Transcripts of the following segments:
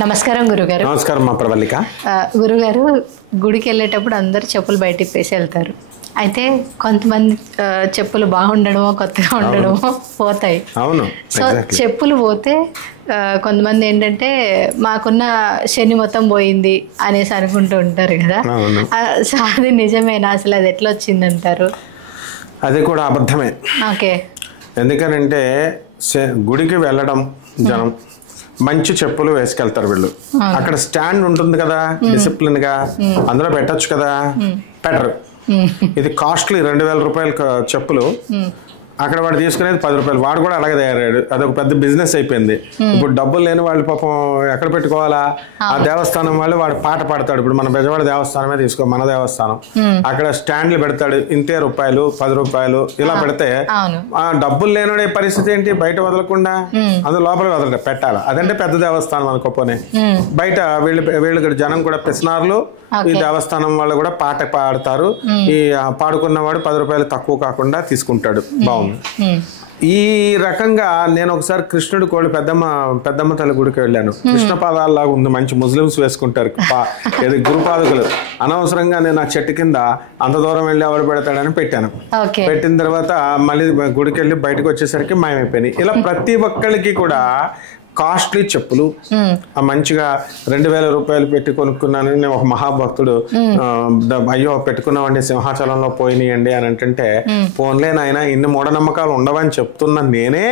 నమస్కారం గురుగారు. నమస్కారం మా ప్రవళిక. గురుగారు, గుడికి వెళ్ళేటప్పుడు అందరు చెప్పులు బయట ఇప్పేసి వెళ్తారు. అయితే కొంతమంది చెప్పులు బాగుండడమో కొత్తగా ఉండడమో పోతాయి. అవును. సో చెప్పులు పోతే కొంతమంది ఏంటంటే మాకున్న శని మొత్తం పోయింది అనేసి అనుకుంటూ ఉంటారు కదా. సో అది నిజమేనా? అసలు అది ఎట్లా వచ్చిందంటారు? అది కూడా అబద్ధమే. ఓకే. ఎందుకనంటే గుడికి వెళ్ళడం జనం మంచి చెప్పులు వేసుకెళ్తారు. వీళ్ళు అక్కడ స్టాండ్ ఉంటుంది కదా, డిసిప్లిన్ గా అందులో పెట్టచ్చు కదా, పెట్టరు. ఇది కాస్ట్లీ 2000 రూపాయల చెప్పులు, అక్కడ వాడు తీసుకునేది 10 రూపాయలు. వాడు కూడా అలాగే తయారయ్యాడు. అదొక పెద్ద బిజినెస్ అయిపోయింది. ఇప్పుడు డబ్బులు లేని వాళ్ళు పాపం ఎక్కడ పెట్టుకోవాలా? ఆ దేవస్థానం వాళ్ళు వాడు పాట పాడతాడు. ఇప్పుడు మన బెజవాడ దేవస్థానమే తీసుకో, మన దేవస్థానం, అక్కడ స్టాండ్లు పెడతాడు. ఇంతే రూపాయలు, 10 రూపాయలు ఇలా పెడితే ఆ డబ్బులు లేని పరిస్థితి ఏంటి? బయట వదలకుండా అందులో లోపల వదలట పెట్టాలి. అదంటే పెద్ద దేవస్థానం అనుకోపోనే. బయట వీళ్ళు జనం కూడా పిసినారులు. ఈ దేవస్థానం వాళ్ళు కూడా పాట పాడతారు. ఈ పాడుకున్నవాడు 10 రూపాయలు తక్కువ కాకుండా తీసుకుంటాడు. బాగుంది. ఈ రకంగా నేను ఒకసారి కృష్ణుడి కోళ్ళు పెద్దమ్మ తల్లి గుడికి వెళ్ళాను. కృష్ణ పాదాలలాగా ఉంది, మంచి ముస్లిమ్స్ వేసుకుంటారు ఏది గురుపాదుకులు. అనవసరంగా నేను ఆ చెట్టు కింద అంత దూరం వెళ్ళి ఎవరు పెడతాడని పెట్టాను. పెట్టిన తర్వాత మళ్ళీ గుడికి వెళ్ళి బయటకు వచ్చేసరికి మాయమైపోయినాయి. ఇలా ప్రతి ఒక్కరికి కూడా కాస్ట్లీ చెప్పులు మంచిగా 2000 రూపాయలు పెట్టి కొనుక్కున్నాను. నేను ఒక మహాభక్తుడు అయ్యో పెట్టుకున్నామండి సింహాచలంలో పోయినాయండి అని అంటుంటే, పోన్లే నాయన ఇన్ని మూఢనమ్మకాలు ఉండవని చెప్తున్నా నేనే.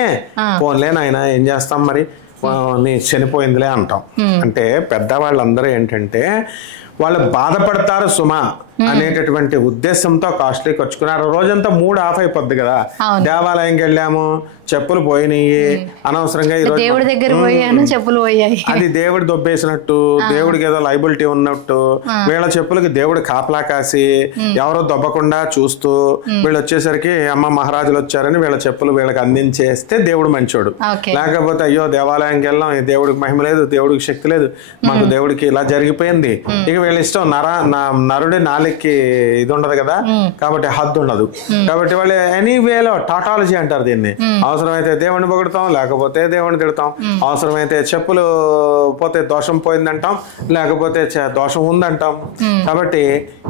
పోన్లే నాయన ఏం చేస్తాం మరి, నీ చనిపోయిందిలే అంటాం. అంటే పెద్దవాళ్ళందరూ ఏంటంటే వాళ్ళు బాధపడతారు సుమా అనేటటువంటి ఉద్దేశంతో కాస్ట్లీ ఖర్చుకున్నారు. రోజంతా మూడ్ ఆఫ్ అయిపోద్ది కదా. దేవాలయంకి వెళ్ళాము, చెప్పులు పోయినాయి, అనవసరంగా దేవుడి దగ్గర పోయాను చెప్పులు పోయాయి. అది దేవుడు దొబ్బేసినట్టు, దేవుడికి ఏదో లైబిలిటీ ఉన్నట్టు. వీళ్ళ చెప్పులకి దేవుడు కాపలా కాసి ఎవరో దొబ్బకుండా చూస్తూ వీళ్ళు వచ్చేసరికి అమ్మ మహారాజులు వచ్చారని వీళ్ళ చెప్పులు వీళ్ళకి అందించేస్తే దేవుడు మంచోడు. లేకపోతే అయ్యో దేవాలయంకి వెళ్ళాం, దేవుడికి మహిమ లేదు, దేవుడికి శక్తి లేదు, మాకు దేవుడికి ఇలా జరిగిపోయింది. ఇక వీళ్ళ ఇష్టం. నరుడి నాలుగుకి ఇది ఉండదు కదా, కాబట్టి హద్దు ఉండదు. కాబట్టి వాళ్ళు ఎనీవేలో టాటాలజీ అంటారు దీన్ని. అవసరమైతే దేవుడిని పొగడతాం, లేకపోతే దేవుడిని తిడతాం. అవసరమైతే చెప్పులు పోతే దోషం పోయిందంటాం, లేకపోతే దోషం ఉందంటాం. కాబట్టి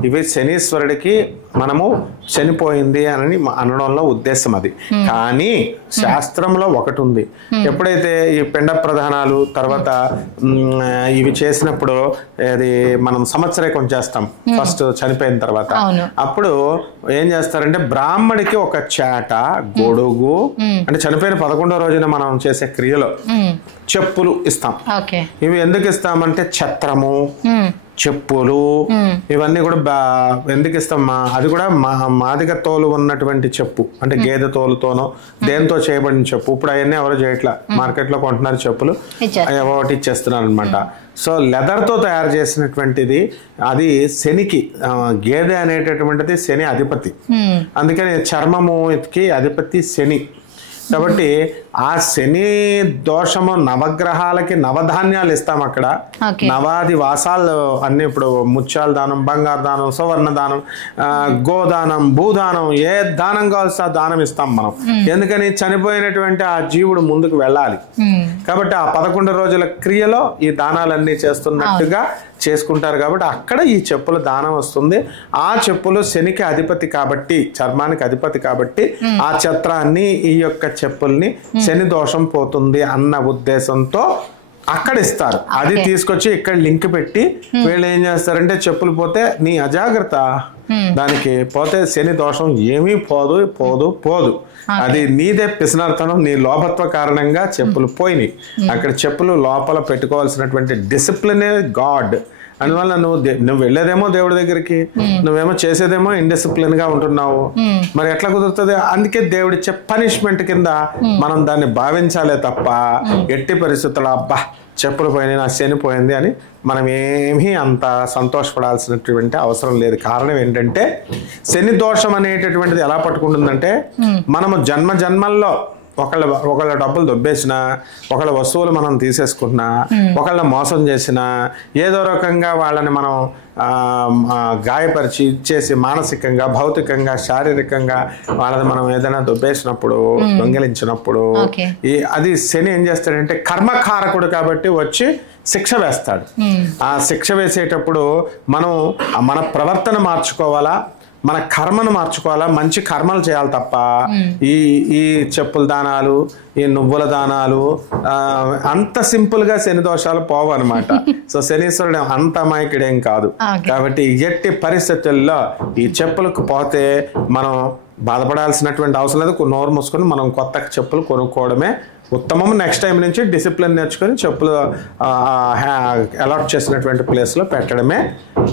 ఇవి శనీశ్వరుడికి మనము చనిపోయింది అని అనడంలో ఉద్దేశం అది. కానీ శాస్త్రంలో ఒకటి ఉంది. ఎప్పుడైతే ఈ పిండ ప్రధానాలు తర్వాత ఇవి చేసినప్పుడు అది మనం సంవత్సరేకం చేస్తాం ఫస్ట్ చనిపోయిన తర్వాత. అప్పుడు ఏం చేస్తారంటే బ్రాహ్మడికి ఒక చేట, గొడుగు, అంటే చనిపోయిన 11వ రోజున మనం చేసే క్రియలో చెప్పులు ఇస్తాం. ఇవి ఎందుకు ఇస్తామంటే ఛత్రము, చెప్పులు ఇవన్నీ కూడా ఎందుకు ఇస్తామా? అది కూడా మాదిగ తోలు ఉన్నటువంటి చెప్పు, అంటే గేదె తోలుతోనో దేంతో చేయబడిన చెప్పు. ఇప్పుడు అవన్నీ ఎవరు చేయట్లా, మార్కెట్ లో కొంటున్నారు చెప్పులు, ఒకటి ఇచ్చేస్తున్నారు అనమాట. సో లెదర్ తో తయారు చేసినటువంటిది అది శనికి, గేదె అనేటటువంటిది శని అధిపతి. అందుకని చర్మముకి అధిపతి శని. కాబట్టి ఆ శని దోషము నవగ్రహాలకి నవధాన్యాలు ఇస్తాం. అక్కడ నవాది వాసాలు అన్ని, ఇప్పుడు ముత్యాల దానం, బంగారు దానం, సువర్ణ దానం, గోదానం, భూదానం, ఏ దానం కావాల్సి ఆ దానం ఇస్తాం మనం. ఎందుకని చనిపోయినటువంటి ఆ జీవుడు ముందుకు వెళ్ళాలి. కాబట్టి ఆ 11 రోజుల క్రియలో ఈ దానాలన్నీ చేస్తున్నట్టుగా చేసుకుంటారు. కాబట్టి అక్కడ ఈ చెప్పుల దానం వస్తుంది. ఆ చెప్పులు శనికి అధిపతి కాబట్టి, చర్మానికి అధిపతి కాబట్టి ఆ ఛత్రాన్ని, ఈ యొక్క చెప్పుల్ని శని దోషం పోతుంది అన్న ఉద్దేశంతో అక్కడ ఇస్తారు. అది తీసుకొచ్చి ఇక్కడ లింక్ పెట్టి వీళ్ళు ఏం చేస్తారంటే చెప్పులు పోతే నీ అజాగ్రత్త, దానికి పోతే శని దోషం ఏమీ పోదు పోదు పోదు, అది నీదే పిసినర్తనం, నీ లోభత్వ కారణంగా చెప్పులు పోయినాయి. అక్కడ చెప్పులు లోపల పెట్టుకోవాల్సినటువంటి డిసిప్లినే గాడ్. అందువల్ల నువ్వు వెళ్ళేదేమో దేవుడి దగ్గరికి, నువ్వేమో చేసేదేమో ఇండిసిప్లిన్ గా ఉంటున్నావు. మరి ఎట్లా కుదురుతుంది? అందుకే దేవుడిచ్చే పనిష్మెంట్ కింద మనం దాన్ని భావించాలే తప్ప ఎట్టి పరిస్థితుల్లో అబ్బా చెప్పులు పోయినాయి, నా శని పోయింది అని మనం ఏమీ అంత సంతోషపడాల్సినటువంటి అవసరం లేదు. కారణం ఏంటంటే శని దోషం అనేటటువంటిది ఎలా పట్టుకుంటుందంటే, మనము జన్మల్లో ఒకళ్ళ డబ్బులు దొబ్బేసినా, ఒకళ్ళ వస్తువులు మనం తీసేసుకున్నా, ఒకళ్ళ మోసం చేసినా, ఏదో రకంగా వాళ్ళని మనం గాయపరిచి ఇచ్చేసి మానసికంగా, భౌతికంగా, శారీరకంగా వాళ్ళని మనం ఏదైనా దొబ్బేసినప్పుడు, దొంగిలించినప్పుడు అది శని ఏం చేస్తాడంటే కర్మకారకుడు కాబట్టి వచ్చి శిక్ష వేస్తాడు. ఆ శిక్ష వేసేటప్పుడు మనం మన ప్రవర్తన మార్చుకోవాలా, మన కర్మను మార్చుకోవాలా, మంచి కర్మలు చేయాలి తప్ప ఈ చెప్పుల దానాలు, ఈ నువ్వుల దానాలు అంత సింపుల్ గా శని దోషాలు పోవు అనమాట. సో శనీశ్వరుడు అంత అమాయకుడేం కాదు. కాబట్టి ఎట్టి పరిస్థితుల్లో ఈ చెప్పులకు పోతే మనం బాధపడాల్సినటువంటి అవసరం లేదు. నోరు మూసుకొని మనం కొత్త చెప్పులు కొనుక్కోవడమే ఉత్తమం. నెక్స్ట్ టైం నుంచి డిసిప్లిన్ నేర్చుకొని చెప్పులు అలాట్ చేసినటువంటి ప్లేస్లో పెట్టడమే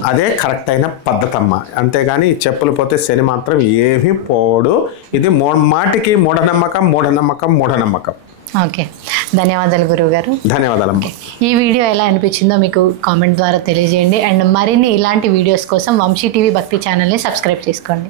అదే కరెక్ట్ అయిన పద్ధతి అమ్మ. అంతేగాని ఈ చెప్పులు పోతే శని మాత్రం ఏమీ పోడు. ఇది మాటికి మూఢనమ్మకం. ఓకే, ధన్యవాదాలు గురువు గారు. ధన్యవాదాలమ్మా. ఈ వీడియో ఎలా అనిపించిందో మీకు కామెంట్ ద్వారా తెలియజేయండి. అండ్ మరిన్ని ఇలాంటి వీడియోస్ కోసం వంశీ టీవీ భక్తి ఛానల్ని సబ్స్క్రైబ్ చేసుకోండి.